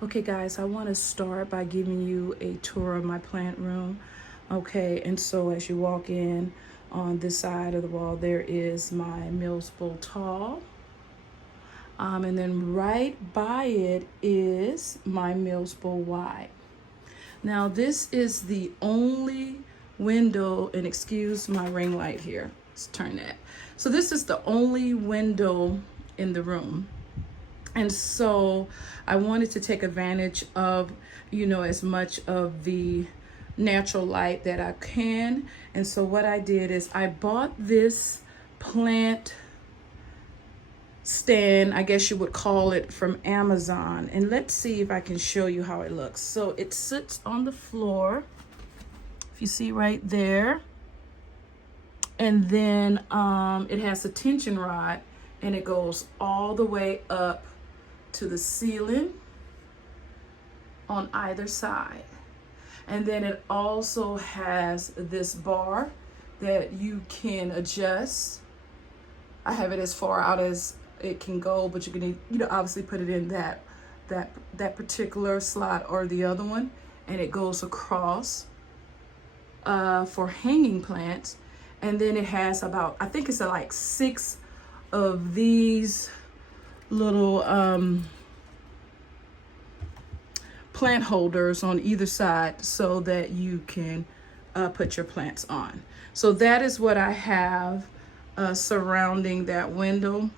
Okay guys, I want to start by giving you a tour of my plant room. Okay, and so as you walk in on this side of the wall, there is my Mills Bowl Tall. And then right by it is my Mills Bowl Wide. Now this is the only window, and excuse my ring light here. Let's turn that. So this is the only window in the room. And so I wanted to take advantage of, as much of the natural light that I can. And so what I did is I bought this plant stand, I guess you would call it, from Amazon. And let's see if I can show you how it looks. So it sits on the floor, if you see right there. And then it has a tension rod, and it goes all the way up to the ceiling on either side. And then it also has this bar that you can adjust. I have it as far out as it can go, but you can obviously put it in that particular slot or the other one, and it goes across for hanging plants. And then it has about, I think it's like 6 of these little plant holders on either side so that you can put your plants on. So that is what I have surrounding that window.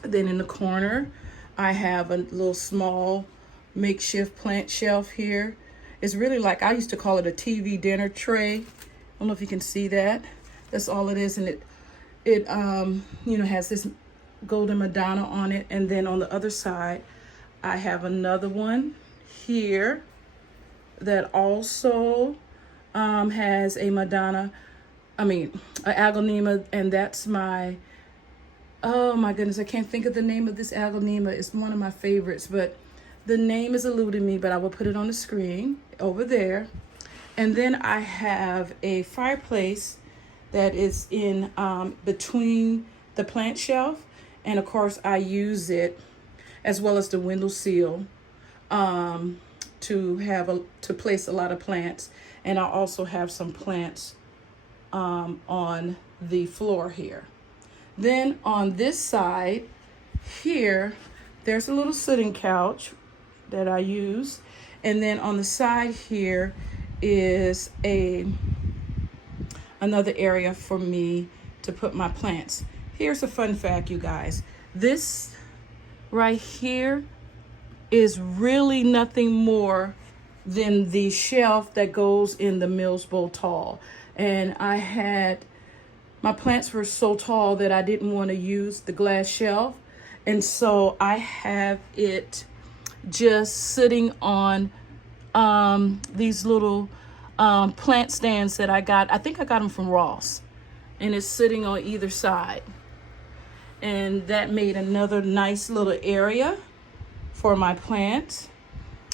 Then in the corner, I have a little small makeshift plant shelf here. It's really like, I used to call it a TV dinner tray. I don't know if you can see that. That's all it is. And it has this golden Madonna on it. And then on the other side, I have another one here that also has a Madonna, an Aglaonema, and that's my, oh my goodness, I can't think of the name of this Aglaonema. It's one of my favorites, but the name is eluding me, but I will put it on the screen over there. And then I have a fireplace that is in between the plant shelf. And of course I use it, as well as the window sill, to place a lot of plants. And I also have some plants on the floor here. Then on this side here, there's a little sitting couch that I use. And then on the side here is another area for me to put my plants. Here's a fun fact, you guys. This right here is really nothing more than the shelf that goes in the Mills Bowl Tall. And my plants were so tall that I didn't want to use the glass shelf. And so I have it just sitting on these little plant stands that I got. I think I got them from Ross. And it's sitting on either side. And that made another nice little area for my plants.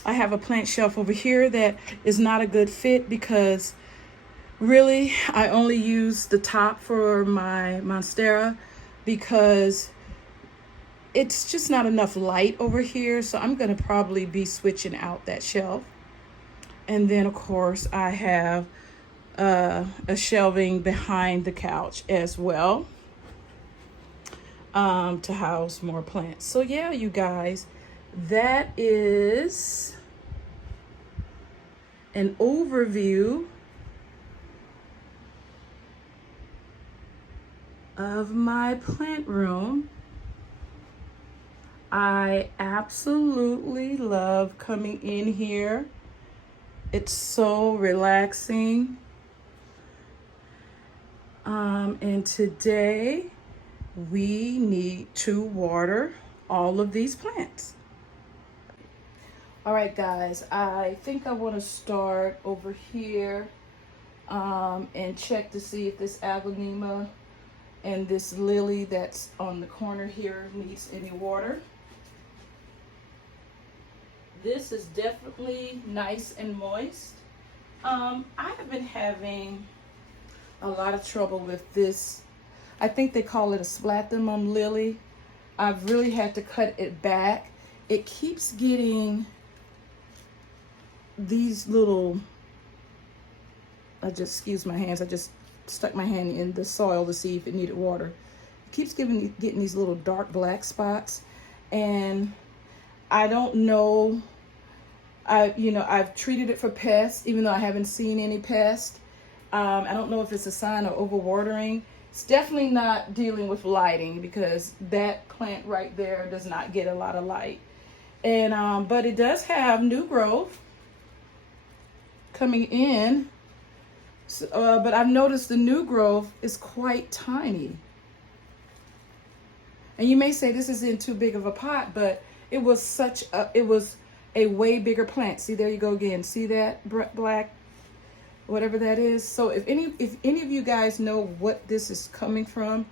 I have a plant shelf over here that is not a good fit because really I only use the top for my Monstera because it's just not enough light over here. So I'm going to probably be switching out that shelf. And then of course I have a shelving behind the couch as well, to house more plants. So yeah, you guys, that is an overview of my plant room. I absolutely love coming in here. It's so relaxing. And today we need to water all of these plants. All right, guys, I think I want to start over here and check to see if this Aglaonema and this lily that's on the corner here needs any water. This is definitely nice and moist. I have been having a lot of trouble with this. I think they call it a splatumum lily. I've really had to cut it back. It keeps getting these little, excuse my hands, I just stuck my hand in the soil to see if it needed water. It keeps getting these little dark black spots, and I don't know. I've treated it for pests, even though I haven't seen any pests. I don't know if it's a sign of overwatering. It's definitely not dealing with lighting, because that plant right there does not get a lot of light. And but it does have new growth coming in. So, but I've noticed the new growth is quite tiny. And you may say this isn't too big of a pot, but it was a way bigger plant. See, there you go again. See that black, whatever that is. So if any of you guys know what this is coming from,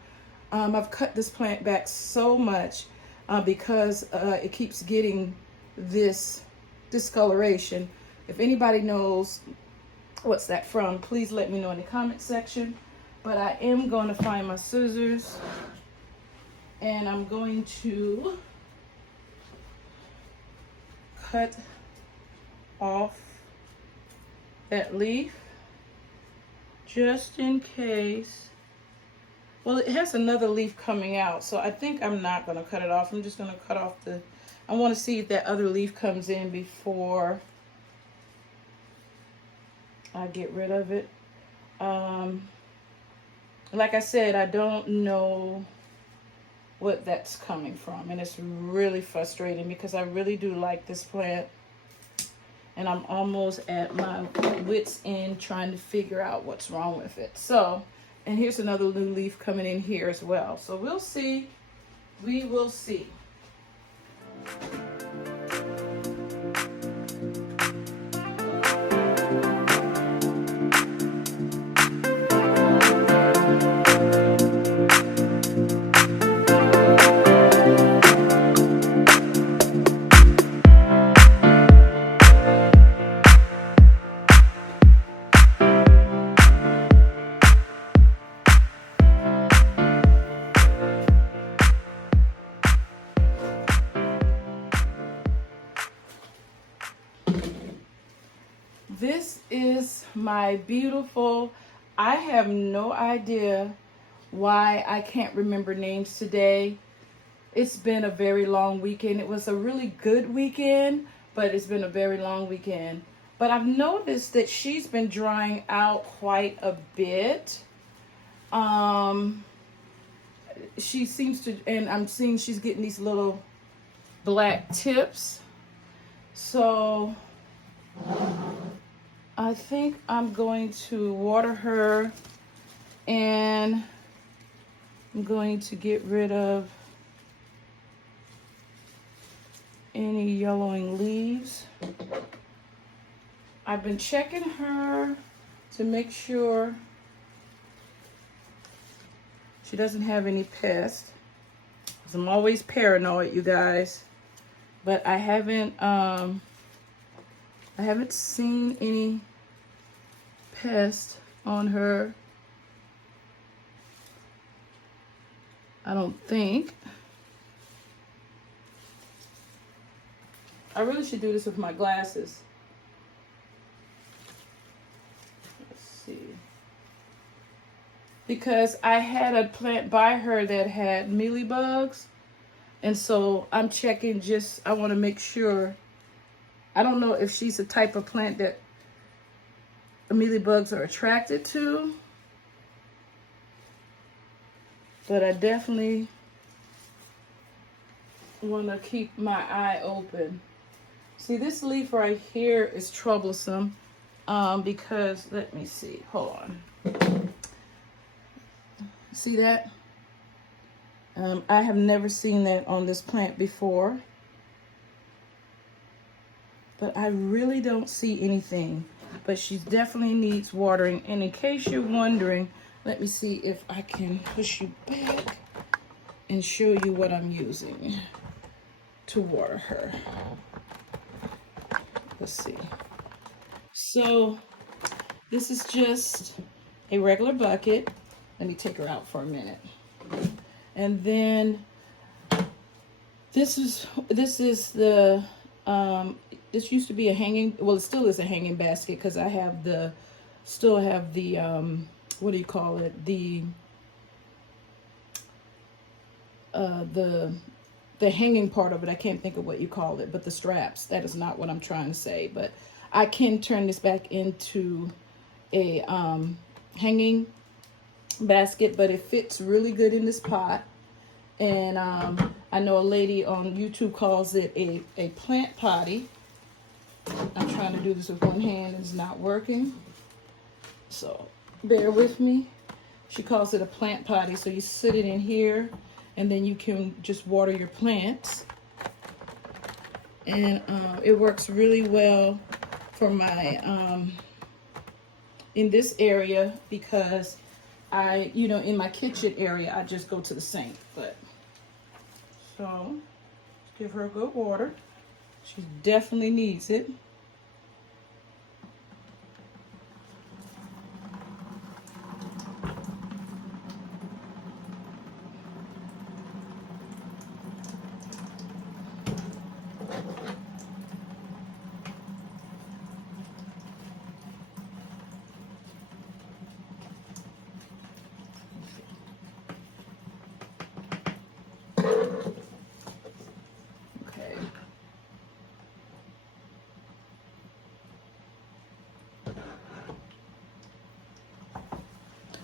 I've cut this plant back so much because it keeps getting this discoloration. If anybody knows what's that from, please let me know in the comment section. But I am going to find my scissors, and I'm going to cut off that leaf just in case. Well, it has another leaf coming out, so I think I'm not going to cut it off. I'm just going to cut off I want to see if that other leaf comes in before I get rid of it. Like I said, I don't know what that's coming from, and it's really frustrating because I really do like this plant, and I'm almost at my wit's end trying to figure out what's wrong with it. So, and here's another new leaf coming in here as well. So we'll see. We will see. This is my beautiful, I have no idea why I can't remember names today. It's been a very long weekend. It was a really good weekend, but it's been a very long weekend. But I've noticed that she's been drying out quite a bit. She seems to, and I'm seeing she's getting these little black tips. So I think I'm going to water her, and I'm going to get rid of any yellowing leaves. I've been checking her to make sure she doesn't have any pests, because I'm always paranoid, you guys. But I haven't seen any pest on her, I don't think. I really should do this with my glasses. Let's see. Because I had a plant by her that had mealybugs, and so I'm checking, I want to make sure. I don't know if she's the type of plant that mealybugs are attracted to, but I definitely want to keep my eye open. See, this leaf right here is troublesome because, let me see, hold on. See that? I have never seen that on this plant before, but I really don't see anything. But she definitely needs watering. And in case you're wondering, let me see if I can push you back and show you what I'm using to water her. Let's see. So this is just a regular bucket. Let me take her out for a minute. And then this is the this used to be a hanging, well, it still is a hanging basket because I have the, still have the, what do you call it? The hanging part of it. I can't think of what you call it, but the straps. That is not what I'm trying to say. But I can turn this back into a hanging basket, but it fits really good in this pot. And I know a lady on YouTube calls it a plant potty. I'm trying to do this with one hand and it's not working, so bear with me. She calls it a plant potty. So you sit it in here and then you can just water your plants. And it works really well for my in this area, because I, you know, in my kitchen area, I just go to the sink. But so give her a good water. She definitely needs it. Okay.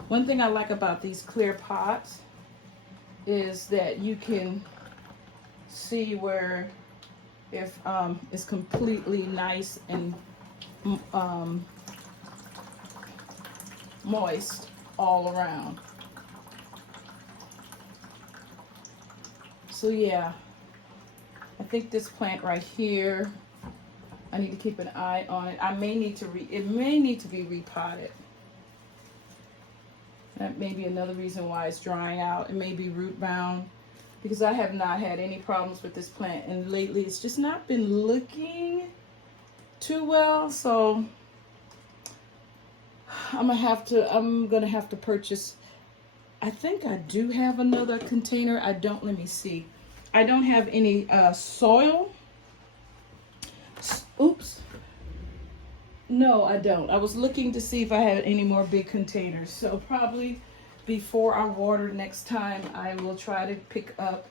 One thing I like about these clear pots is that you can see where if it's completely nice and moist all around. So yeah, I think this plant right here, I need to keep an eye on it. I may need to it may need to be repotted. That may be another reason why it's drying out. It may be root bound, because I have not had any problems with this plant, and lately it's just not been looking too well. So I'm gonna have to purchase. I think I do have another container. I don't, let me see. I don't have any soil. Oops. No, I don't. I was looking to see if I had any more big containers. So probably before I water next time, I will try to pick up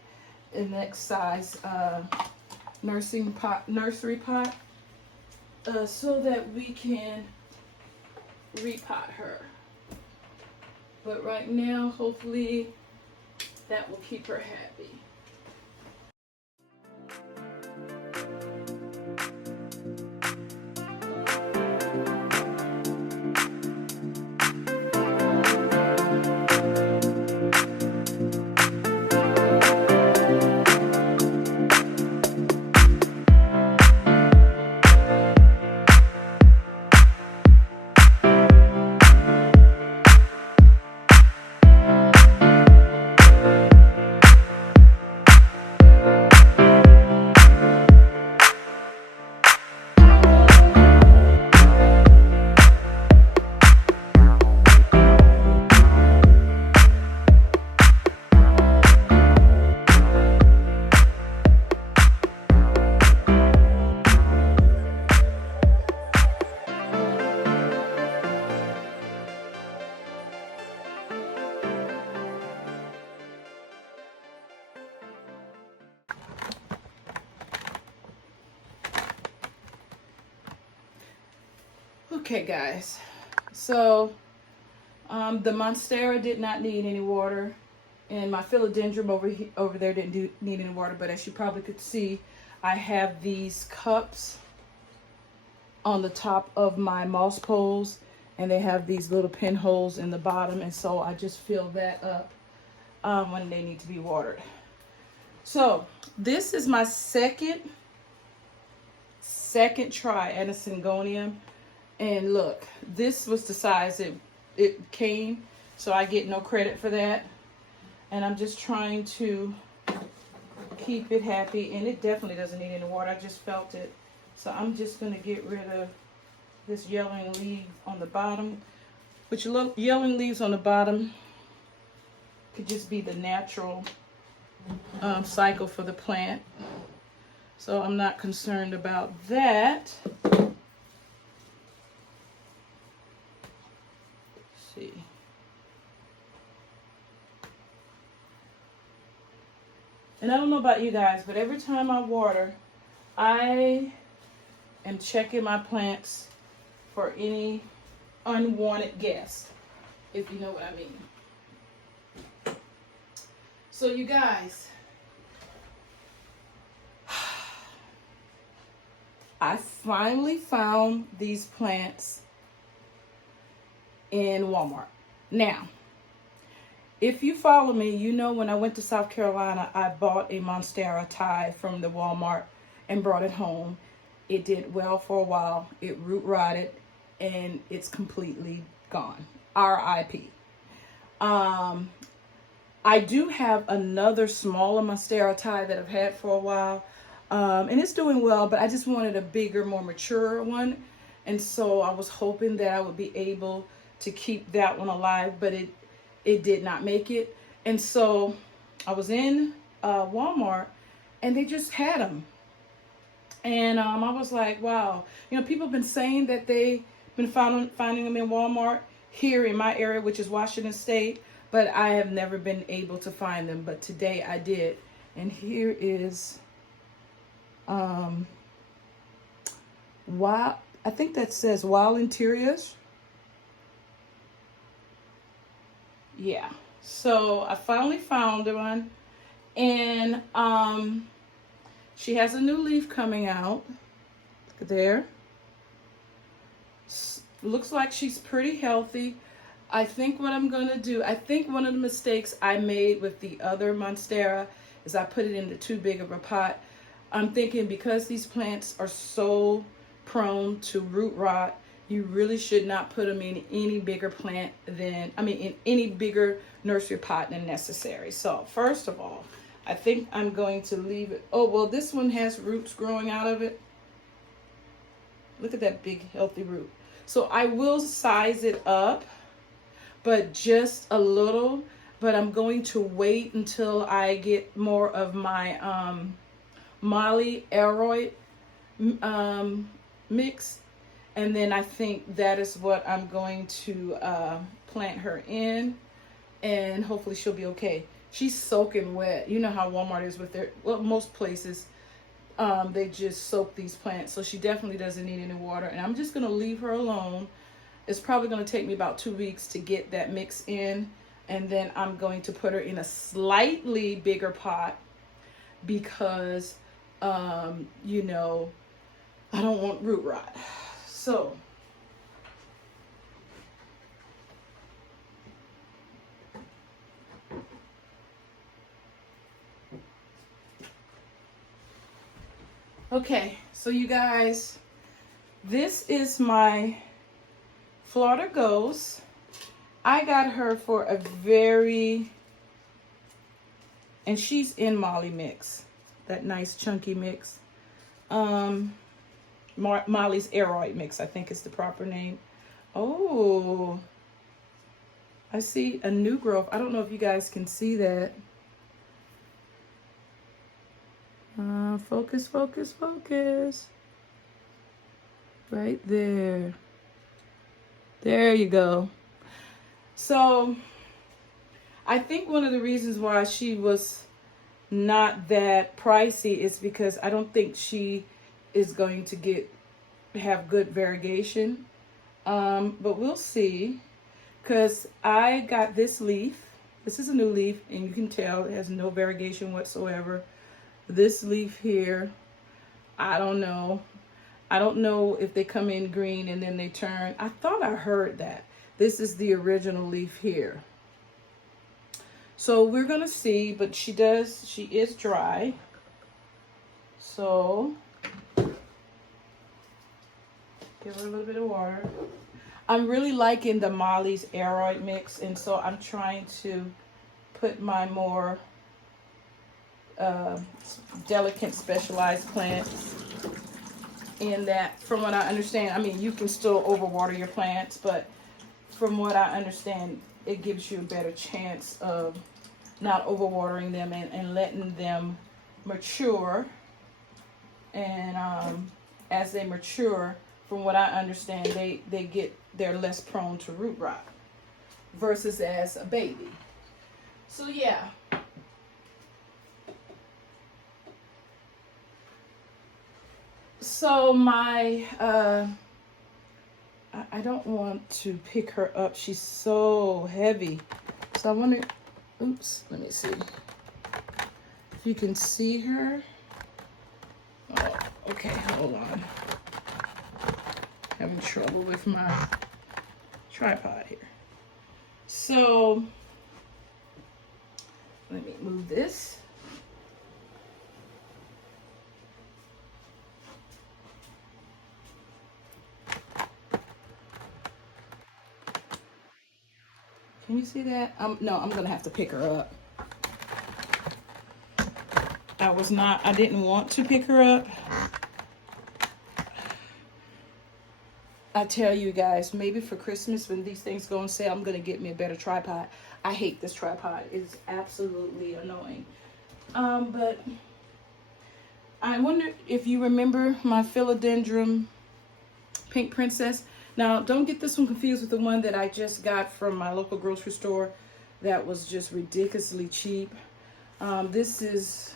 the next size nursery pot, so that we can repot her. But right now, hopefully that will keep her happy. Okay guys, so the Monstera did not need any water, and my philodendron over there didn't need any water, but as you probably could see, I have these cups on the top of my moss poles, and they have these little pinholes in the bottom, and so I just fill that up when they need to be watered. So this is my second try at a Syngonium. And look, this was the size it came, so I get no credit for that. And I'm just trying to keep it happy, and it definitely doesn't need any water. I just felt it. So I'm just going to get rid of this yellowing leaf on the bottom, which yellowing leaves on the bottom could just be the natural cycle for the plant. So I'm not concerned about that. Let's see. And I don't know about you guys, but every time I water, I am checking my plants for any unwanted guests, if you know what I mean. So you guys, I finally found these plants in Walmart. Now, if you follow me, you know when I went to South Carolina, I bought a Monstera Thai from the Walmart and brought it home. It did well for a while. It root rotted and it's completely gone. RIP. I do have another smaller Monstera Thai that I've had for a while. And it's doing well, but I just wanted a bigger, more mature one. And so I was hoping that I would be able to keep that one alive, but it did not make it. And so I was in Walmart and they just had them. And I was like, wow. You know, people have been saying that they've been finding them in Walmart here in my area, which is Washington State, but I have never been able to find them. But today I did. And here is wild, I think that says Wild Interiors. Yeah. So I finally found one. And she has a new leaf coming out. Look there. Looks like she's pretty healthy. I think what I'm going to do, I think one of the mistakes I made with the other Monstera is I put it into too big of a pot. I'm thinking because these plants are so prone to root rot, you really should not put them in any bigger plant than, in any bigger nursery pot than necessary. So first of all, I think I'm going to leave it. Oh, well, this one has roots growing out of it. Look at that big healthy root. So I will size it up, but just a little. But I'm going to wait until I get more of my Molly Aroid mix. And then I think that is what I'm going to plant her in. And hopefully she'll be okay. She's soaking wet. You know how Walmart is with their, well, most places, they just soak these plants. So she definitely doesn't need any water. And I'm just going to leave her alone. It's probably going to take me about 2 weeks to get that mix in. And then I'm going to put her in a slightly bigger pot because, you know, I don't want root rot. So okay, so you guys, this is my Florida Ghost. I got her for a and she's in Molly mix, that nice chunky mix. Molly's Aroid mix, I think is the proper name. Oh, I see a new growth. I don't know if you guys can see that. Focus, focus, focus. Right there. There you go. So I think one of the reasons why she was not that pricey is because I don't think she is going to have good variegation. But we'll see. Because I got this leaf. This is a new leaf, and you can tell it has no variegation whatsoever. This leaf here, I don't know. I don't know if they come in green and then they turn. I thought I heard that. This is the original leaf here. So we're going to see, but she is dry. So give her a little bit of water. I'm really liking the Molly's Aroid mix, and so I'm trying to put my more delicate specialized plants in that. From what I understand, you can still overwater your plants, but from what I understand, it gives you a better chance of not overwatering them and letting them mature. and as they mature, from what I understand, they're less prone to root rot versus as a baby. So yeah. So my I don't want to pick her up. She's so heavy. So I want to, oops, let me see if you can see her. Oh, okay, hold on. Having trouble with my tripod here. So let me move this. Can you see that? No, I'm gonna have to pick her up. I didn't want to pick her up. I tell you guys, maybe for Christmas when these things go on sale, I'm gonna get me a better tripod. I hate this tripod. It's absolutely annoying. But I wonder if you remember my philodendron pink princess. Now, don't get this one confused with the one that I just got from my local grocery store that was just ridiculously cheap. This is,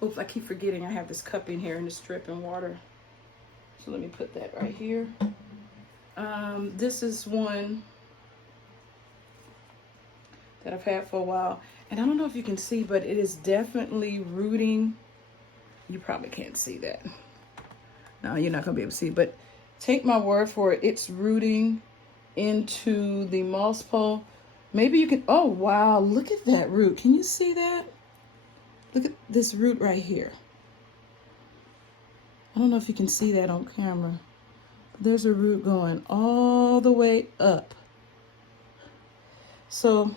oops, I keep forgetting I have this cup in here and it's dripping water. So let me put that right here. This is one that I've had for a while. And I don't know if you can see, but it is definitely rooting. You probably can't see that. No, you're not gonna be able to see, but take my word for it, it's rooting into the moss pole. Maybe you can, oh wow, look at that root. Can you see that? Look at this root right here. I don't know if you can see that on camera. There's a root going all the way up. So,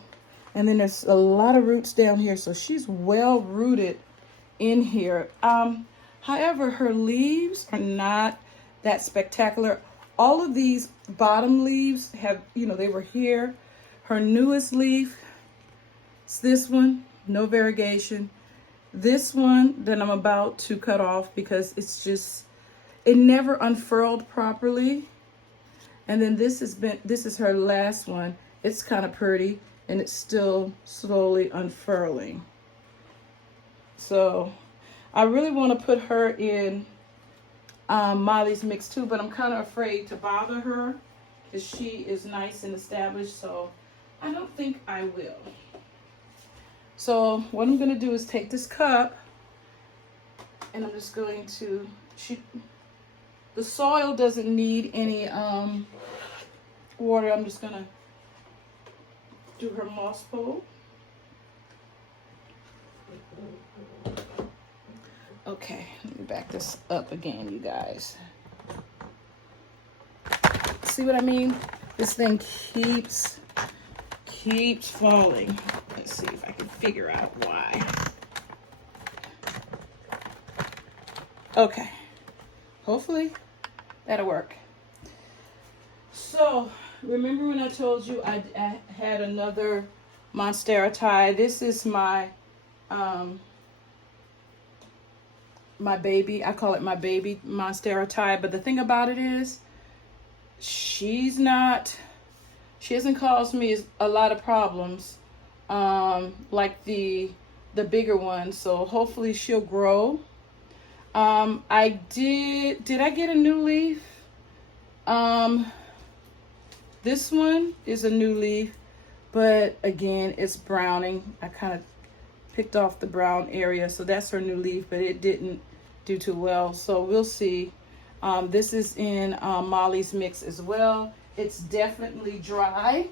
and then there's a lot of roots down here. So she's well rooted in here. However, her leaves are not that spectacular. All of these bottom leaves have, they were here. Her newest leaf is this one, no variegation. This one that I'm about to cut off because it never unfurled properly. And then this is her last one. It's kind of pretty and it's still slowly unfurling. So I really want to put her in Molly's mix too, but I'm kind of afraid to bother her because she is nice and established, so I don't think I will. So what I'm going to do is take this cup and I'm just going to, the soil doesn't need any water. I'm just going to do her moss pole. Okay, let me back this up again, you guys. See what I mean? This thing keeps falling. Let's see if I can figure out why. Okay, hopefully that'll work. So, remember when I told you I had another Monstera tie? This is my my baby. I call it my baby Monstera tie. But the thing about it is, she hasn't caused me a lot of problems like the bigger one. So hopefully she'll grow. Did I get a new leaf? This one is a new leaf, but again, it's browning. I kind of picked off the brown area, so that's her new leaf, but it didn't do too well. So we'll see. This is in Molly's mix as well. It's definitely dry.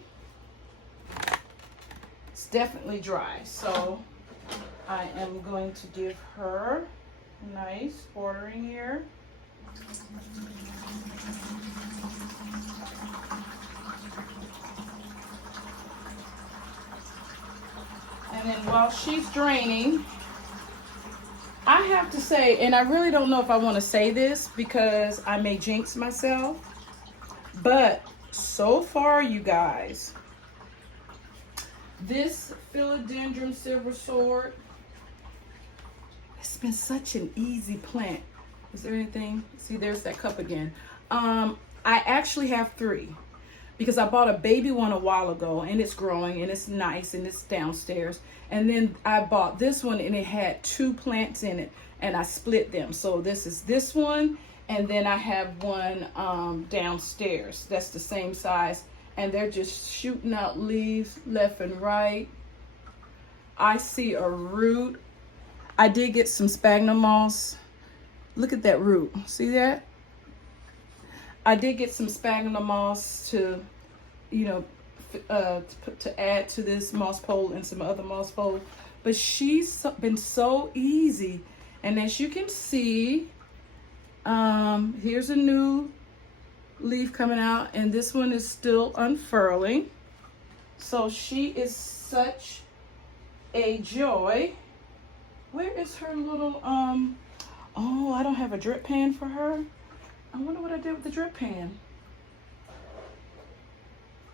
It's definitely dry. So I am going to give her a nice watering here. And then while she's draining, I have to say, and I really don't know if I want to say this because I may jinx myself, but so far, you guys, this philodendron silver sword, it's been such an easy plant. Is there anything? See, there's that cup again. I actually have 3 because I bought a baby one a while ago, and it's growing and it's nice and it's downstairs. And then I bought this one and it had 2 plants in it, and I split them. So this is this one, and then I have one downstairs that's the same size, and they're just shooting out leaves left and right. I see a root. I did get some sphagnum moss. Look at that root. See that? I did get some sphagnum moss to, you know, to add to this moss pole and some other moss pole. But she's been so easy. And as you can see, here's a new leaf coming out, and this one is still unfurling. So she is such a joy. Where is her little, oh, I don't have a drip pan for her. I wonder what I did with the drip pan.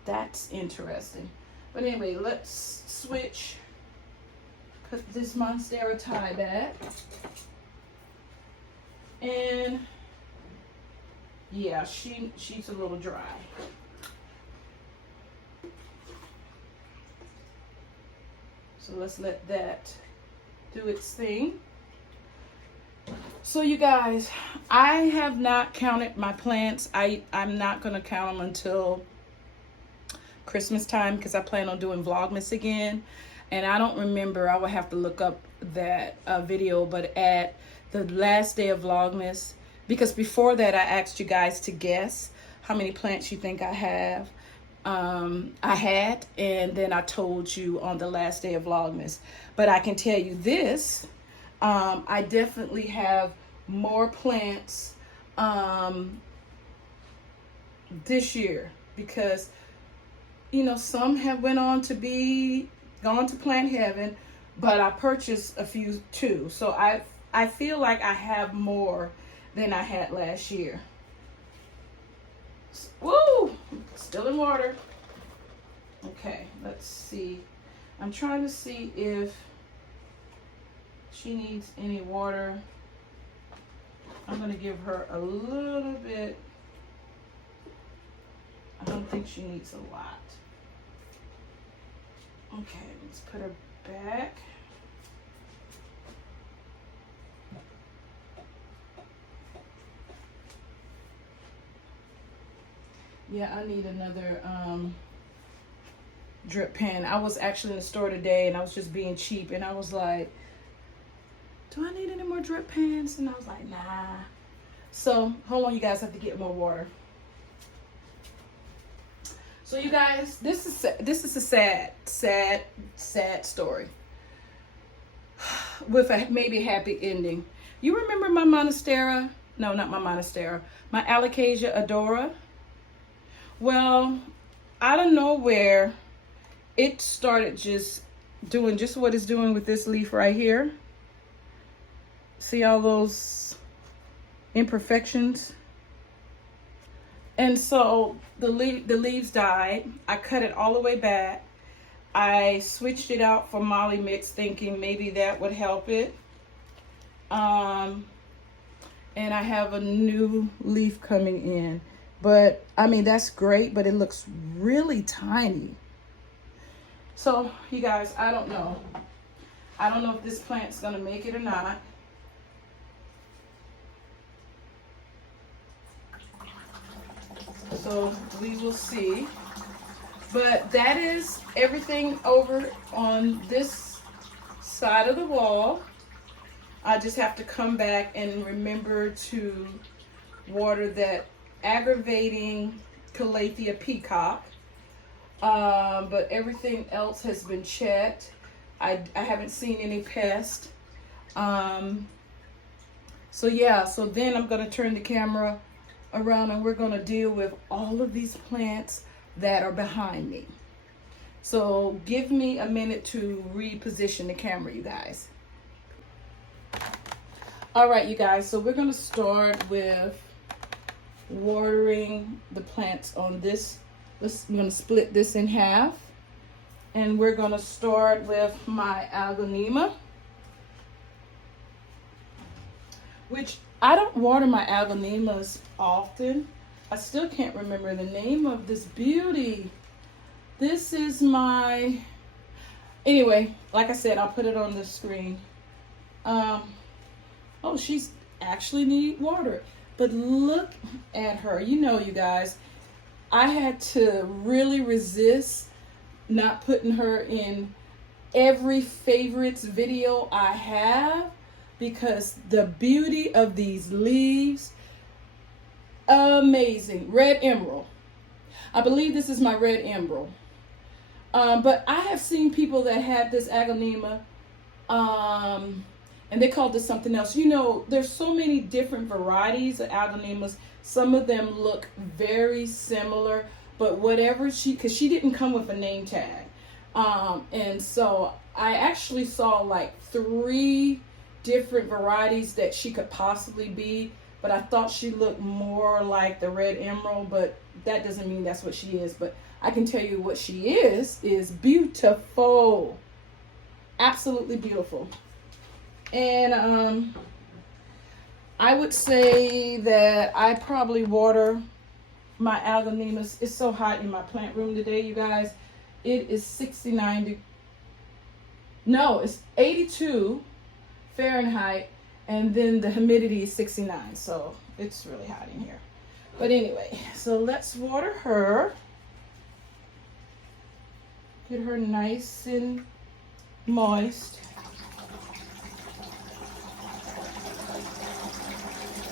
That's interesting. But anyway, let's switch. Put this Monstera tie back. And yeah, she's a little dry. So let's let that do its thing. So you guys, I have not counted my plants. I'm not gonna count them until Christmas time because I plan on doing Vlogmas again. And I don't remember, I will have to look up that video, but at the last day of Vlogmas, because before that I asked you guys to guess how many plants you think I have. I had, and then I told you on the last day of Vlogmas. But I can tell you this, I definitely have more plants this year, because you know, some have went on to be gone to plant heaven, but I purchased a few too. So I feel like I have more than I had last year. Woo! Still in water. Okay, let's see. I'm trying to see if she needs any water. I'm gonna give her a little bit. I don't think she needs a lot. Okay, let's put her back. Yeah, I need another drip pan. I was actually in the store today and I was just being cheap, and I was like, do I need any more drip pans? And I was like, nah. So hold on, you guys, I have to get more water. So you guys, this is a sad story with a maybe happy ending. You remember my Monstera? No, not my Monstera. My Alocasia Adora. Well, out of nowhere, it started just doing just what it's doing with this leaf right here. See all those imperfections? And so the leaves died. I cut it all the way back. I switched it out for Molly Mix, thinking maybe that would help it. And I have a new leaf coming in. But, I mean, that's great, but it looks really tiny. So, you guys, I don't know. I don't know if this plant's going to make it or not. So, we will see. But that is everything over on this side of the wall. I just have to come back and remember to water that aggravating Calathea peacock, but everything else has been checked. I haven't seen any pests. So yeah, so then I'm going to turn the camera around and we're going to deal with all of these plants that are behind me. So give me a minute to reposition the camera, you guys. All right, you guys, so we're going to start with watering the plants on this. I'm going to split this in half, and we're going to start with my Aglaonema, which I don't water my aglaonemas often. I still can't remember the name of this beauty. This is my, anyway, like I said, I'll put it on the screen. Oh, she's actually need water. But look at her. You know, you guys, I had to really resist not putting her in every favorites video I have, because the beauty of these leaves, amazing. Red emerald. I believe this is my red emerald. But I have seen people that had this aglaonema, and they called this something else. You know, there's so many different varieties of aglaonemas. Some of them look very similar, but whatever because she didn't come with a name tag. And so I actually saw like 3 different varieties that she could possibly be, but I thought she looked more like the red emerald, but that doesn't mean that's what she is. But I can tell you what she is beautiful. Absolutely beautiful. And I would say that I probably water my aglaonemas. It's so hot in my plant room today, you guys. It is 69 no, it's 82 Fahrenheit, and then the humidity is 69, so it's really hot in here. But anyway, so let's water her. Get her nice and moist.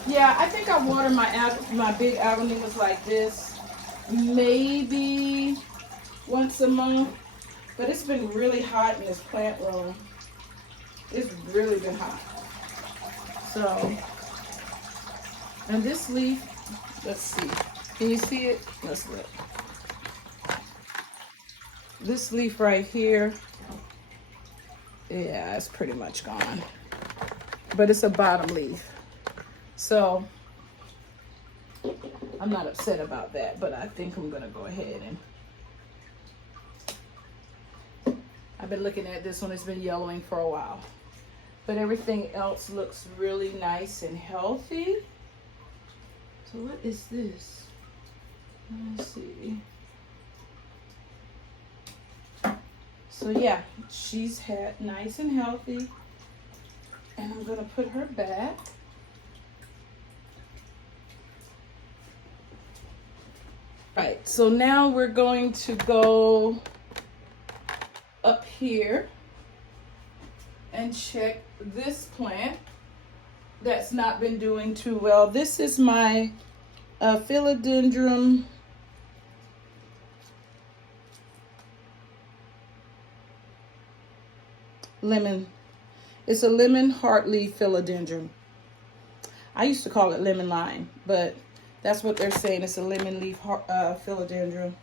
Yeah, I think I water my big aglaonemas like this maybe once a month. But it's been really hot in this plant room. It's really been hot. So, and this leaf, let's see. Can you see it? Let's look. This leaf right here, yeah, it's pretty much gone. But it's a bottom leaf. So, I'm not upset about that, but I think I'm gonna go ahead and, I've been looking at this one, it's been yellowing for a while. But everything else looks really nice and healthy. So what is this? Let's see. So yeah, she's had nice and healthy. And I'm gonna put her back. Right, so now we're going to go up here and check this plant that's not been doing too well. This is my philodendron lemon. It's a lemon heartleaf philodendron. I used to call it lemon lime, but that's what they're saying. It's a lemon leaf philodendron.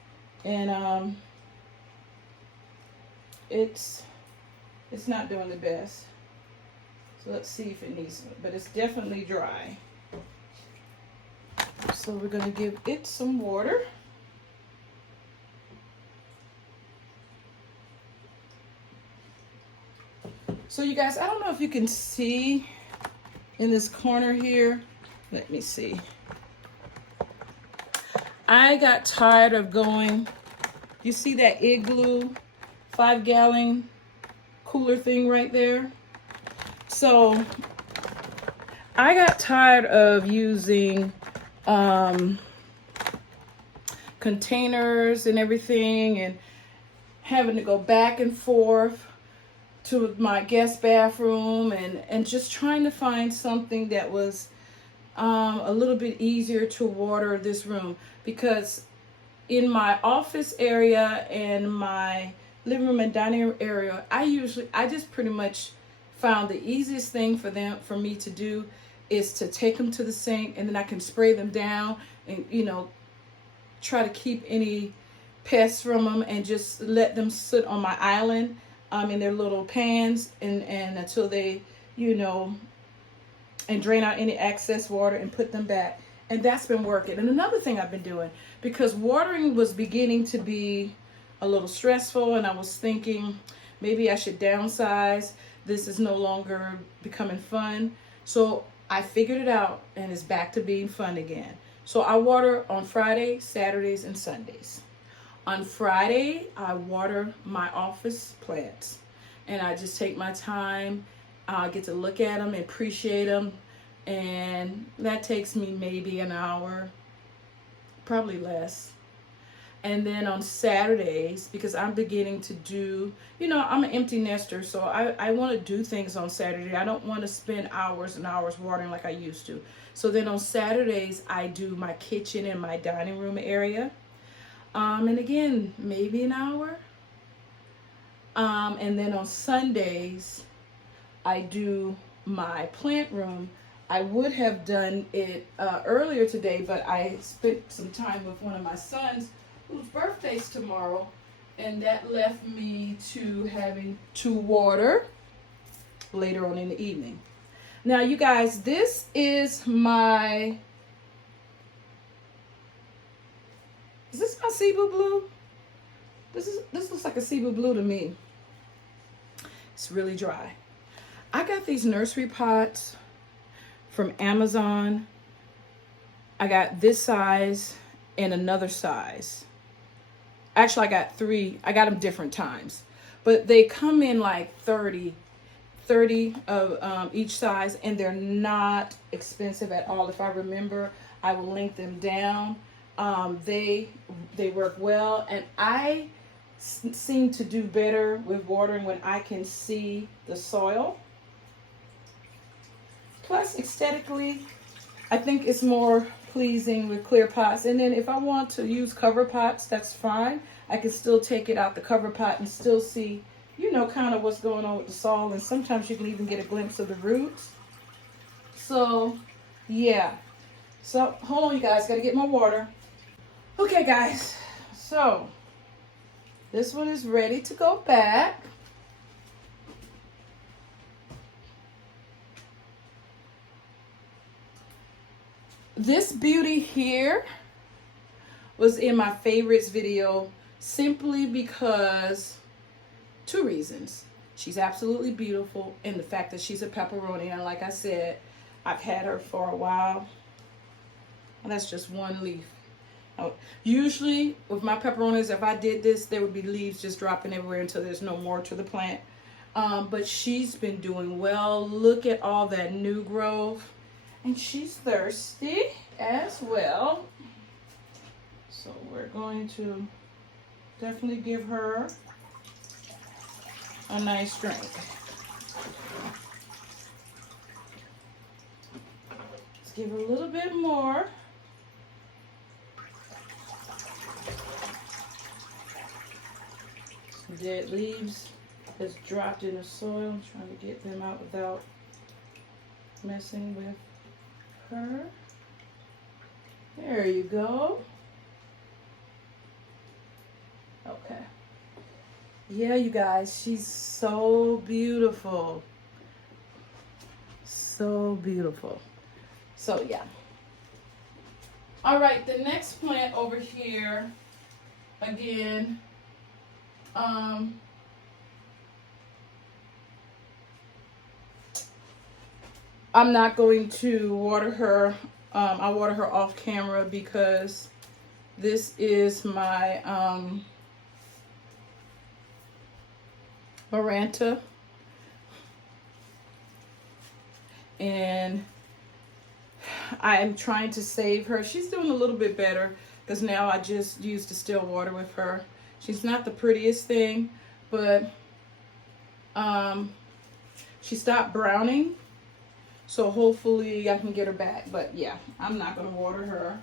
And it's not doing the best. So let's see if it needs it, but it's definitely dry. So we're gonna give it some water. So you guys, I don't know if you can see in this corner here. Let me see. I got tired of going, you see that Igloo 5-gallon cooler thing right there? So I got tired of using containers and everything and having to go back and forth to my guest bathroom and just trying to find something that was a little bit easier to water this room, because in my office area and my living room and dining room area, I just pretty much found the easiest thing for me to do is to take them to the sink, and then I can spray them down and, you know, try to keep any pests from them and just let them sit on my island in their little pans and until they, you know, and drain out any excess water and put them back. And that's been working. And another thing I've been doing, because watering was beginning to be a little stressful, and I was thinking maybe I should downsize. This is no longer becoming fun. So I figured it out and it's back to being fun again. So I water on Friday, Saturdays, and Sundays. On Friday, I water my office plants and I just take my time. I get to look at them, appreciate them, and that takes me maybe an hour, probably less. And then on Saturdays, because I'm beginning to do, I'm an empty nester, so I want to do things on Saturday. I don't want to spend hours and hours watering like I used to. So then on Saturdays, I do my kitchen and my dining room area. And again, maybe an hour. And then on Sundays, I do my plant room. I would have done it earlier today, but I spent some time with one of my sons whose birthday's tomorrow, and that left me to having to water later on in the evening. Now, you guys, this is my... Is this my Cebu Blue? This looks like a Cebu Blue to me. It's really dry. I got these nursery pots from Amazon. I got this size and another size. Actually, I got three. I got them different times. But they come in like 30 of each size, and they're not expensive at all. If I remember, I will link them down. They work well, and I seem to do better with watering when I can see the soil. Plus, aesthetically, I think it's more pleasing with clear pots. And then if I want to use cover pots, that's fine. I can still take it out the cover pot and still see, kind of what's going on with the soil. And sometimes you can even get a glimpse of the roots. So, yeah. So, hold on, you guys. Got to get my water. Okay, guys. So, this one is ready to go back. This beauty here was in my favorites video simply because 2 reasons. She's absolutely beautiful, and the fact that she's a pepperoni. And like I said, I've had her for a while. And that's just one leaf. Usually with my pepperonis, if I did this, there would be leaves just dropping everywhere until there's no more to the plant. But she's been doing well. Look at all that new growth. And she's thirsty as well. So we're going to definitely give her a nice drink. Let's give her a little bit more. Some dead leaves that's dropped in the soil. I'm trying to get them out without messing with her. There you go. Okay. Yeah, you guys, she's so beautiful. So beautiful. So, yeah. All right, the next plant over here, again, I'm not going to water her. I water her off camera because this is my Maranta. And I'm trying to save her. She's doing a little bit better because now I just use distilled water with her. She's not the prettiest thing, but she stopped browning. So hopefully I can get her back. But yeah, I'm not going to water her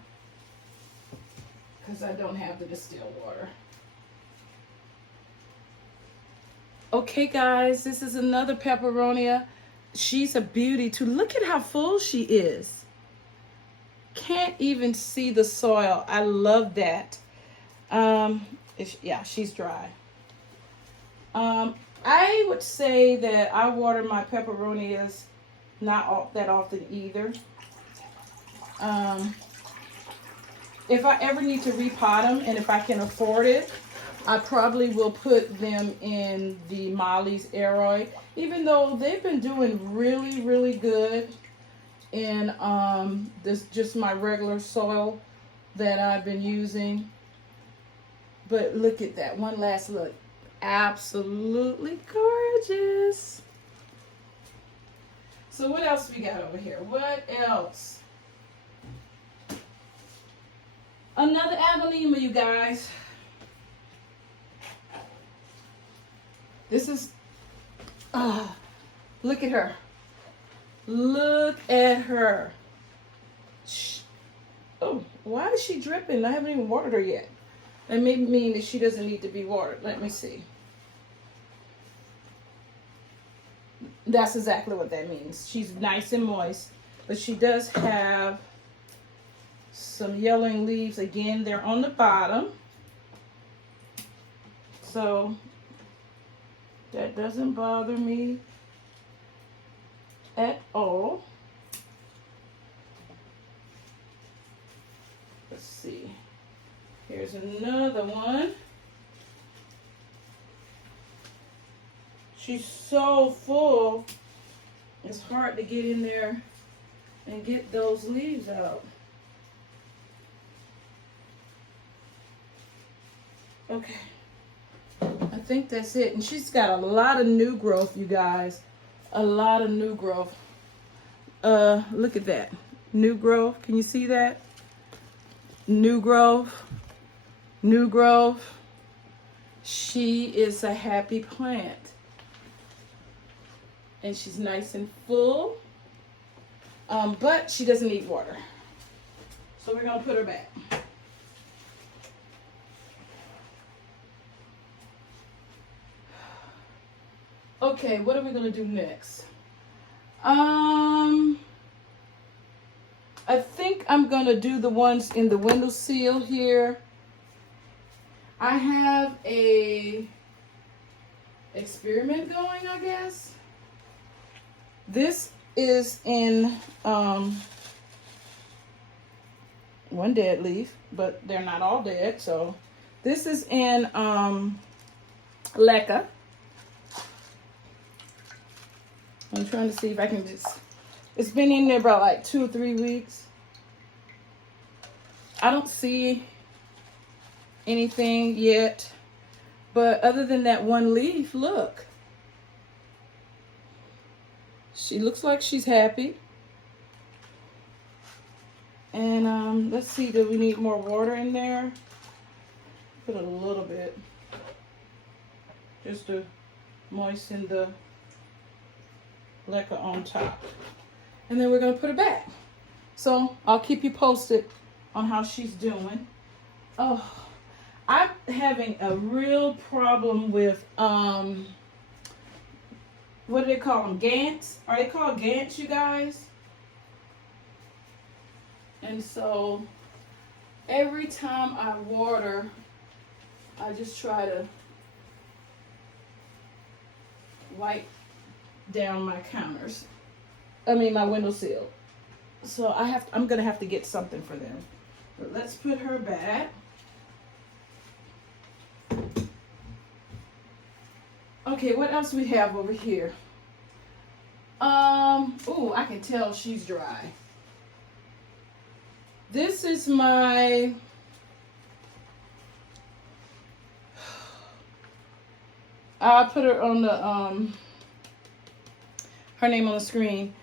because I don't have the distilled water. Okay, guys, this is another peperonia. She's a beauty too. Look at how full she is. Can't even see the soil. I love that. Yeah, she's dry. I would say that I water my peperonias not that often either. If I ever need to repot them, and if I can afford it, I probably will put them in the Molly's Aroid, even though they've been doing really, really good. in this just my regular soil that I've been using. But look at that. One last look. Absolutely gorgeous. So what else we got over here? What else? Another Aglaonema, you guys. This is, look at her. Look at her. Shh. Oh, why is she dripping? I haven't even watered her yet. That may mean that she doesn't need to be watered. Let me see. That's exactly what that means. She's nice and moist, but she does have some yellowing leaves. Again, they're on the bottom. So that doesn't bother me at all. Let's see. Here's another one. She's so full, it's hard to get in there and get those leaves out. Okay, I think that's it. And she's got a lot of new growth, you guys. A lot of new growth. Look at that. New growth. Can you see that? New growth. New growth. She is a happy plant. And she's nice and full. But she doesn't need water. So we're going to put her back. Okay, what are we going to do next? I think I'm going to do the ones in the windowsill here. I have a experiment going, I guess. This is in one dead leaf, but they're not all dead. So this is in Leca. I'm trying to see if I can just, it's been in there about like 2 or 3 weeks. I don't see anything yet, but other than that one leaf, look. She looks like she's happy. And let's see, do we need more water in there? Put a little bit, just to moisten the Leca on top. And then we're going to put her back. So I'll keep you posted on how she's doing. Oh, I'm having a real problem with, what do they call them? Gants? Are they called Gants, you guys? And so every time I water, I just try to wipe down my counters. I mean my windowsill. So I'm gonna have to get something for them. But let's put her back. Okay, what else we have over here? Oh, I can tell she's dry. This is my I'll put her on the her name on the screen.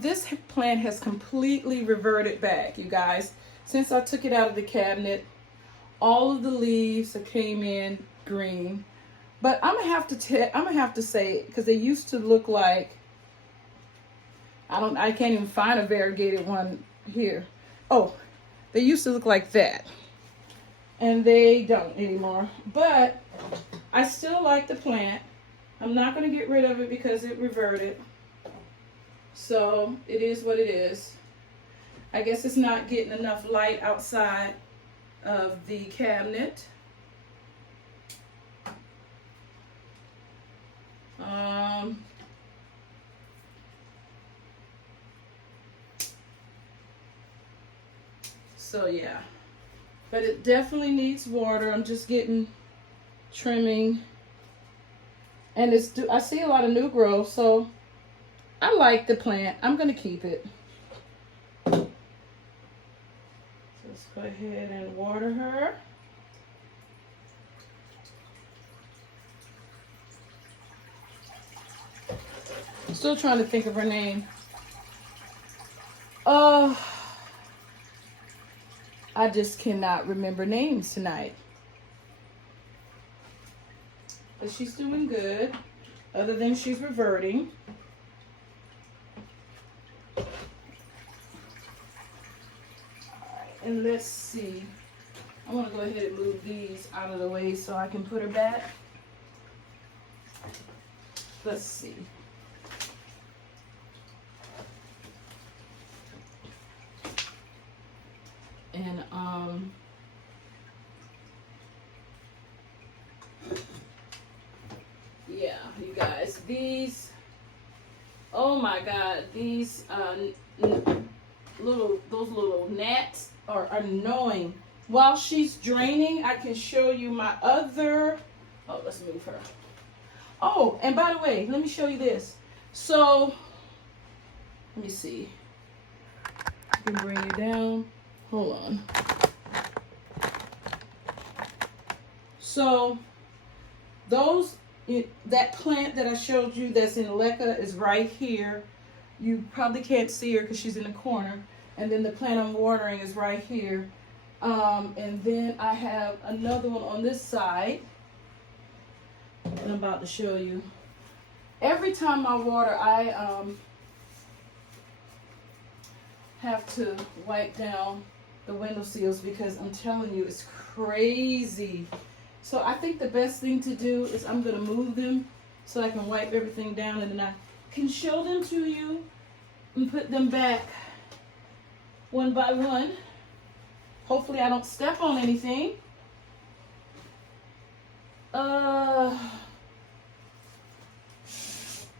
This plant has completely reverted back, you guys. Since I took it out of the cabinet, all of the leaves came in green. But I'm gonna have to say, because they used to look like, I can't even find a variegated one here. Oh, they used to look like that, and they don't anymore. But I still like the plant. I'm not gonna get rid of it because it reverted. So it is what it is. I guess it's not getting enough light outside of the cabinet. So yeah, but it definitely needs water. I'm just getting trimming, and I see a lot of new growth, so I like the plant. I'm gonna keep it. Let's go ahead and water her. Still trying to think of her name. I just cannot remember names tonight. But she's doing good, other than she's reverting. And let's see. I want to go ahead and move these out of the way so I can put her back. Let's see. And yeah, you guys, these, oh my God, these those little gnats are annoying. While she's draining, I can show you my other, oh, let's move her. Oh, and by the way, let me show you this. So, let me see. I can bring you down. Hold on. So, that plant that I showed you that's in LECA is right here. You probably can't see her because she's in the corner. And then the plant I'm watering is right here. And then I have another one on this side that I'm about to show you. Every time I water, I have to wipe down the window seals because I'm telling you, it's crazy. So I think the best thing to do is I'm going to move them so I can wipe everything down, and then I can show them to you and put them back one by one. Hopefully I don't step on anything.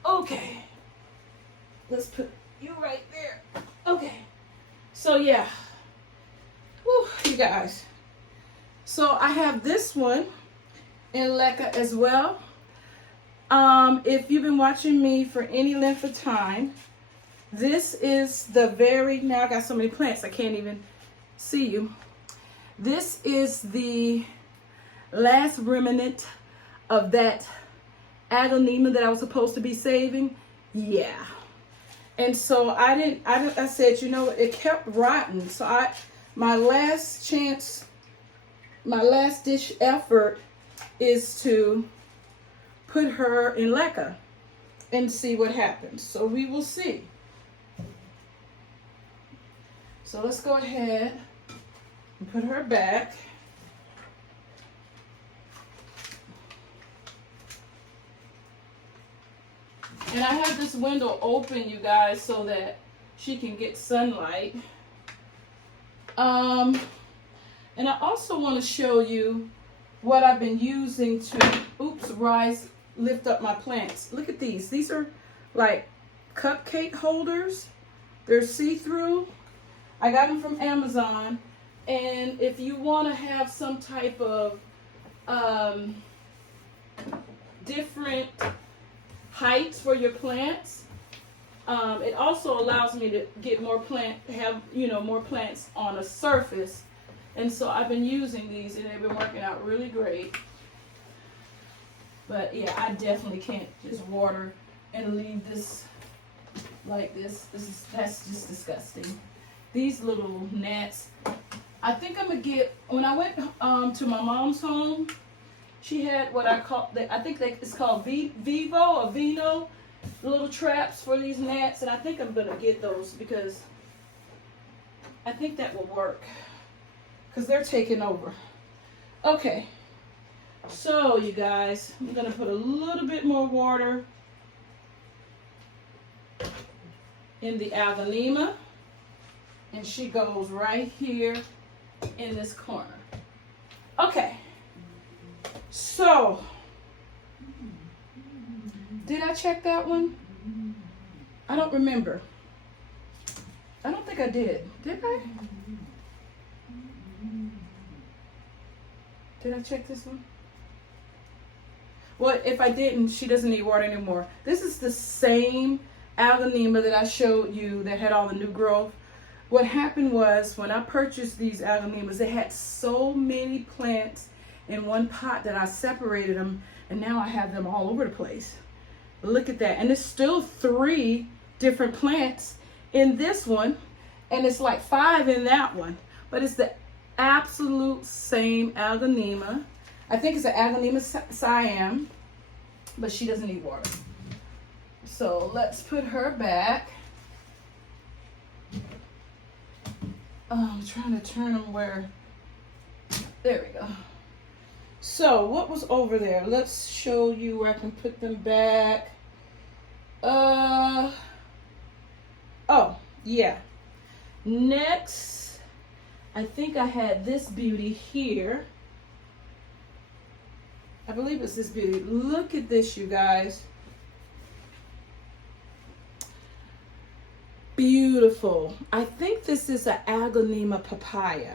Okay. Let's put you right there. Okay. So yeah. Whew, you guys. So I have this one in LECA as well. If you've been watching me for any length of time, this is the now I got so many plants I can't even see you. This is the last remnant of that Aglaonema that I was supposed to be saving. Yeah. And so I said, you know, it kept rotting. So my last chance, my last ditch effort is to put her in LECA and see what happens. So we will see. So let's go ahead and put her back. And I have this window open, you guys, so that she can get sunlight. And I also want to show you what I've been using to, lift up my plants. Look at these. These are like cupcake holders. They're see-through. I got them from Amazon. And if you want to have some type of different heights for your plants, it also allows me to get more more plants on a surface. And so I've been using these and they've been working out really great. But yeah, I definitely can't just water and leave this like this. That's just disgusting. These little gnats. I think I'm gonna get, when I went to my mom's home, she had what I think it's called Vivo or Vino, little traps for these gnats, and I think I'm gonna get those because I think that will work because they're taking over. Okay, so you guys, I'm gonna put a little bit more water in the Aglaonema, and she goes right here in this corner. Okay. So, did I check that one? I don't remember. I don't think I did. Did I? Did I check this one? Well, if I didn't, she doesn't need water anymore. This is the same Aglaonema that I showed you that had all the new growth. What happened was when I purchased these aglaonemas, they had so many plants in one pot that I separated them, and now I have them all over the place. Look at that. And there's still 3 different plants in this one, and it's like 5 in that one, but it's the absolute same aglaonema. I think it's an Aglaonema Siam, but she doesn't need water. So let's put her back. I'm trying to turn them where, there we go. So what was over there? Let's show you where I can put them back. Oh, yeah. Next, I think I had this beauty here. I believe it's this beauty. Look at this, you guys. Beautiful. I think this is an Aglaonema papaya.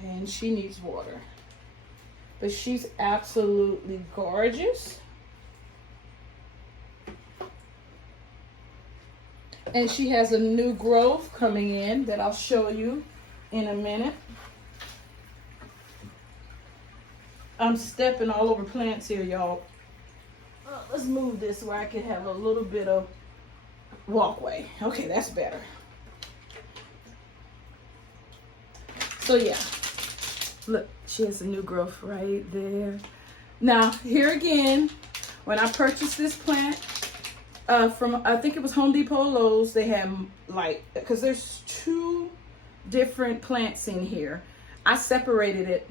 And she needs water. But she's absolutely gorgeous. And she has a new growth coming in that I'll show you in a minute. I'm stepping all over plants here, y'all. Let's move this where I can have a little bit of walkway. Okay, that's better. So yeah, look, she has a new growth right there. Now, here again, when I purchased this plant from, I think it was Home Depot or Lowe's, they had like, because there's 2 different plants in here. I separated it,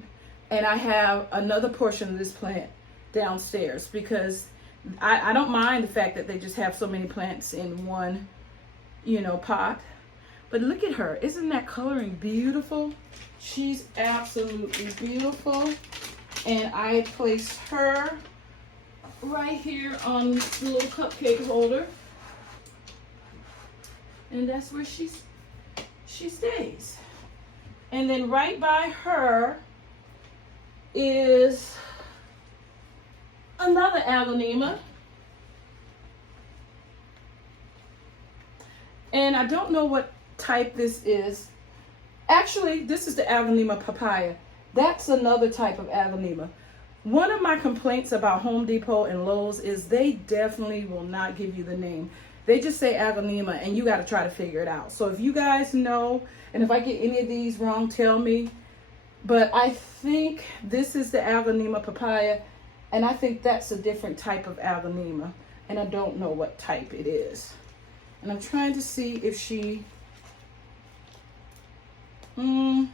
and I have another portion of this plant downstairs because I don't mind the fact that they just have so many plants in one, you know, pot. But look at her. Isn't that coloring beautiful? She's absolutely beautiful. And I placed her right here on this little cupcake holder. And that's where she stays. And then right by her is another Aglaonema. And I don't know what type this is. Actually, this is the Aglaonema papaya. That's another type of Aglaonema. One of my complaints about Home Depot and Lowe's is they definitely will not give you the name. They just say Aglaonema, and you got to try to figure it out. So if you guys know, and if I get any of these wrong, tell me. But I think this is the Aglaonema papaya, and I think that's a different type of Aglaonema, and I don't know what type it is. And I'm trying to see if she, I'm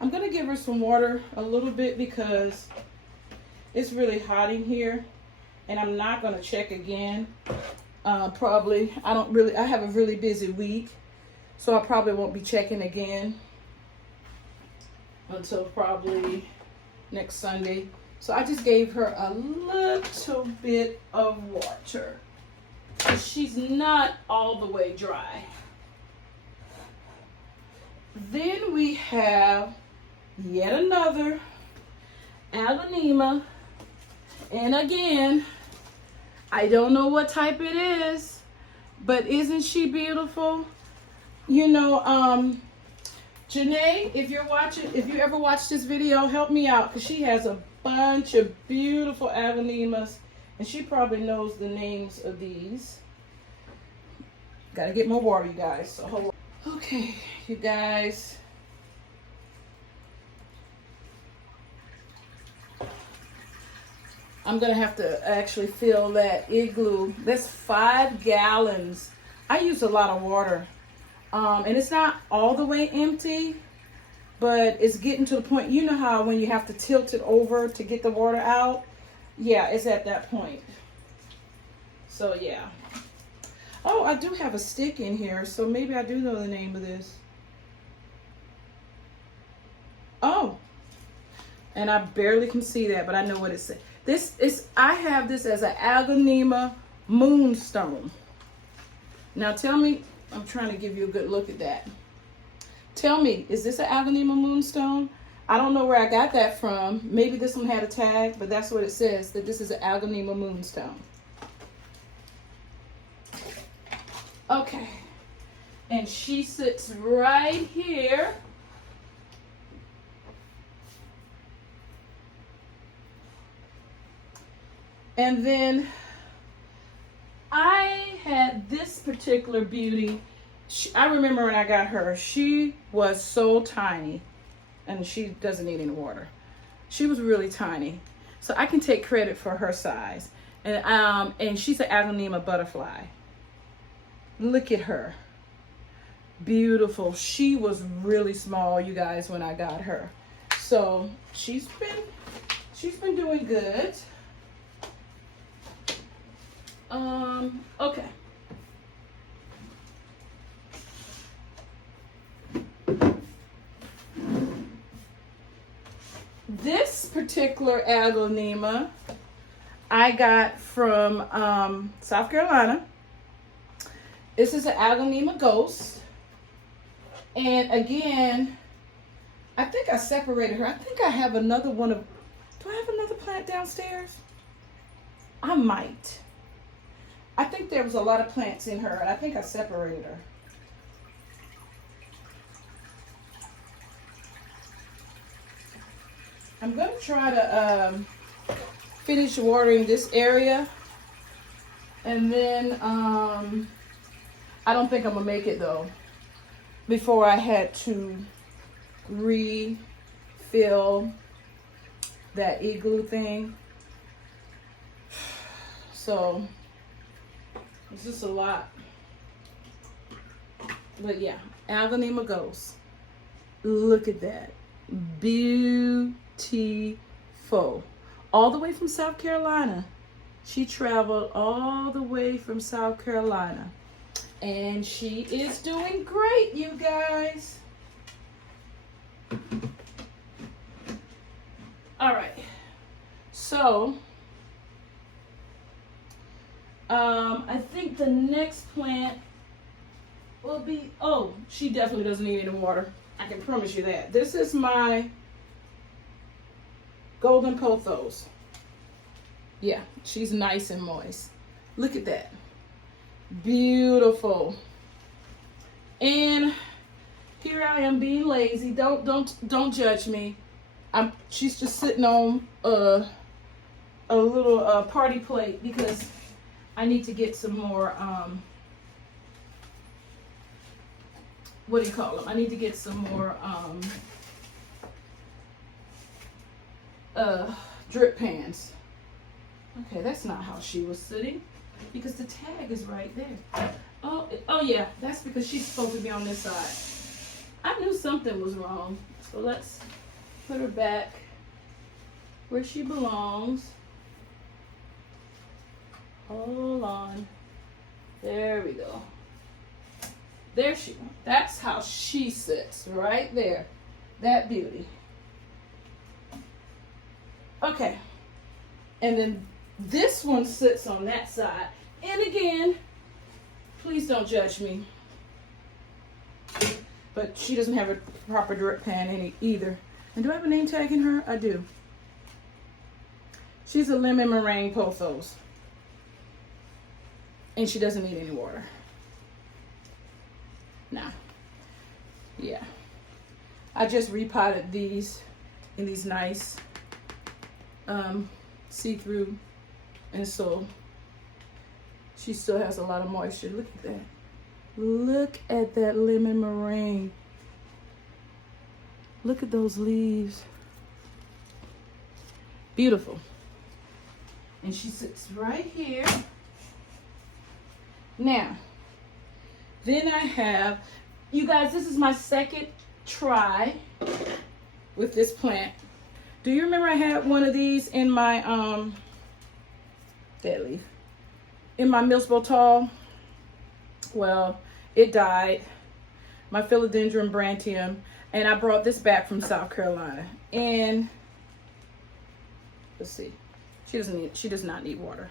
going to give her some water a little bit because it's really hot in here, and I'm not going to check again. Probably, I have a really busy week, so I probably won't be checking again until probably next Sunday. So I just gave her a little bit of water. She's not all the way dry. Then we have yet another Aglaonema. And again, I don't know what type it is, but isn't she beautiful? You know, Janae, if you ever watch this video, help me out, because she has a bunch of beautiful Aglaonemas, and she probably knows the names of these. Gotta get more water, you guys. So hold on. Okay, you guys. I'm gonna have to actually fill that igloo. That's 5 gallons. I use a lot of water. And it's not all the way empty, but it's getting to the point. You know how when you have to tilt it over to get the water out? Yeah, it's at that point. So yeah. Oh, I do have a stick in here, so maybe I do know the name of this. Oh, and I barely can see that, but I know what it says. I have this as an Aglaonema moonstone. Now tell me, I'm trying to give you a good look at that. Tell me, is this an Aglaonema moonstone? I don't know where I got that from. Maybe this one had a tag, but that's what it says, that this is an Aglaonema moonstone. Okay, And she sits right here. And then I had this particular beauty. I remember when I got her, she was so tiny, and she doesn't need any water. She was really tiny. So I can take credit for her size. And she's an Aglaonema butterfly. Look at her. Beautiful. She was really small, you guys, when I got her. So she's been doing good. Okay. This particular Aglaonema I got from South Carolina. This is an Aglaonema Ghost. And again, I think I separated her. I think I have another one of, do I have another plant downstairs? I might. I think there was a lot of plants in her, and I think I separated her. I'm going to try to finish watering this area, and then I don't think I'm going to make it, though, before I had to refill that igloo thing. So it's just a lot. But yeah, Aglaonema Ghost. Look at that. Beautiful. All the way from South Carolina. She traveled all the way from South Carolina. And she is doing great, you guys. All right. So, I think the next plant will be, oh, she definitely doesn't need any water. I can promise you that. This is my golden pothos. Yeah, she's nice and moist. Look at that. Beautiful. And here I am being lazy. Don't judge me. She's just sitting on a little party plate because I need to get some more what do you call them? I need to get some more drip pans. Okay, that's not how she was sitting because the tag is right there. Oh yeah, that's because she's supposed to be on this side. I knew something was wrong. So let's put her back where she belongs. Hold on. There we go. There she, that's how she sits, right there. That beauty. Okay. And then this one sits on that side. And again, please don't judge me. But she doesn't have a proper drip pan either. And do I have a name tag in her? I do. She's a lemon meringue pothos. And she doesn't need any water. Nah. Yeah. I just repotted these in these nice see-through, and so she still has a lot of moisture. Look at that. Look at that lemon meringue. Look at those leaves. Beautiful. And she sits right here. Now, then I have, you guys, this is my second try with this plant. Do you remember I had one of these in my, dead leaf, in my Millsboro tall? Well, it died, my Philodendron brantium, and I brought this back from South Carolina. And let's see, she does not need water.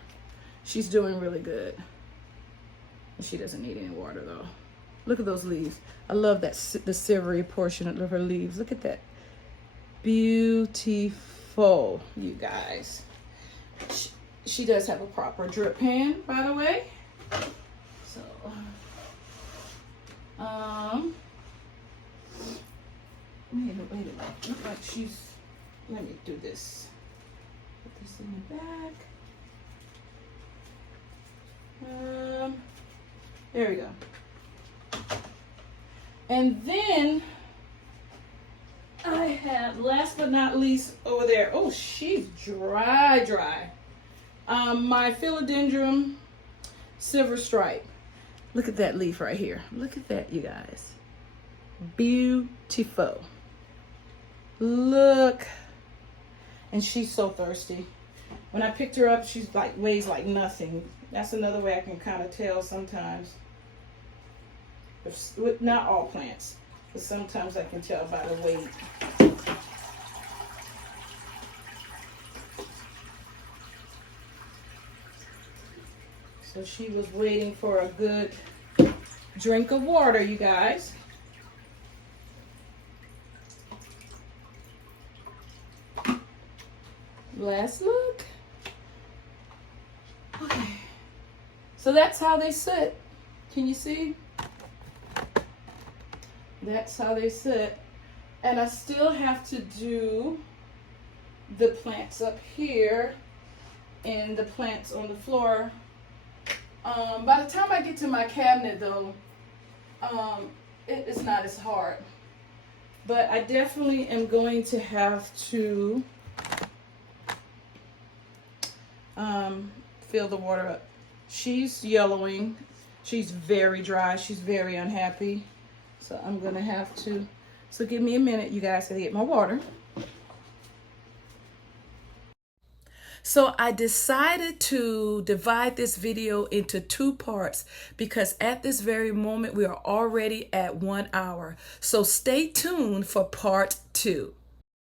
She's doing really good. She doesn't need any water though. Look at those leaves. I love that the silvery portion of her leaves. Look at that. Beautiful, you guys. She does have a proper drip pan, by the way. So Wait a minute. Look like she's, let me do this. Put this in the back. There we go. And then I have, last but not least, over there. Oh, she's dry. My philodendron silver stripe. Look at that leaf right here. Look at that, you guys. Beautiful. Look. And she's so thirsty. When I picked her up, she's like, weighs like nothing. That's another way I can kind of tell sometimes. With not all plants, but sometimes I can tell by the weight. So she was waiting for a good drink of water, you guys. Last look. Okay. So that's how they sit. Can you see? That's how they sit. And I still have to do the plants up here and the plants on the floor. By the time I get to my cabinet though, it's not as hard. But I definitely am going to have to fill the water up. She's yellowing. She's very dry. She's very unhappy. So I'm gonna have to, so give me a minute, you guys, to get my water. So I decided to divide this video into 2 parts because at this very moment we are already at 1 hour. So stay tuned for part 2.